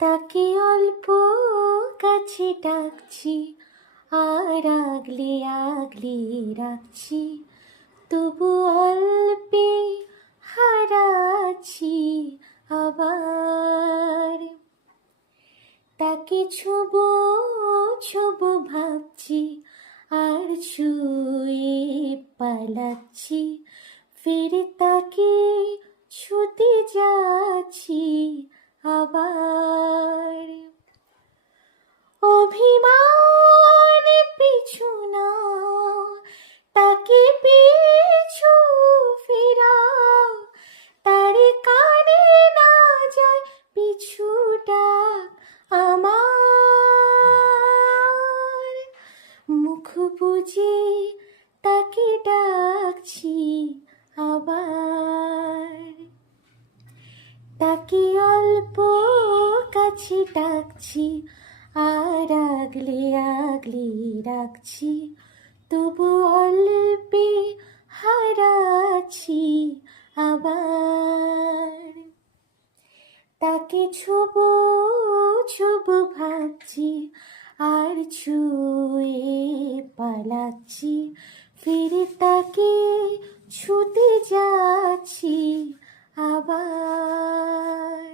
তাকে অল্প কাছে ডাকছি, আর আগলে আগলে রাখছি, তবু অল্পে হারাচ্ছি আবার। তাকে ছোবো ছোবো ভাবছি, আর ছুঁয়ে পালাচ্ছি, ফের তাকে ছুতে যাচ্ছি আবার। অভিমান পিছু না, তাকে পিছু ফেরাও, তার কানে না যায় পিছু ডাক আমার। মুখ বুজে তাকে ডাকছি আবার। তাকে অল্প কাছে ডাকছি, আর আগলে আগলে রাখছি, তবু অল্পে হারাচ্ছি আবার। তাকে ছোবো ছোবো ভাবছি, আর ছুঁয়ে পালাচ্ছি, ফিরে তাকে ছুতে যাচ্ছি আবার।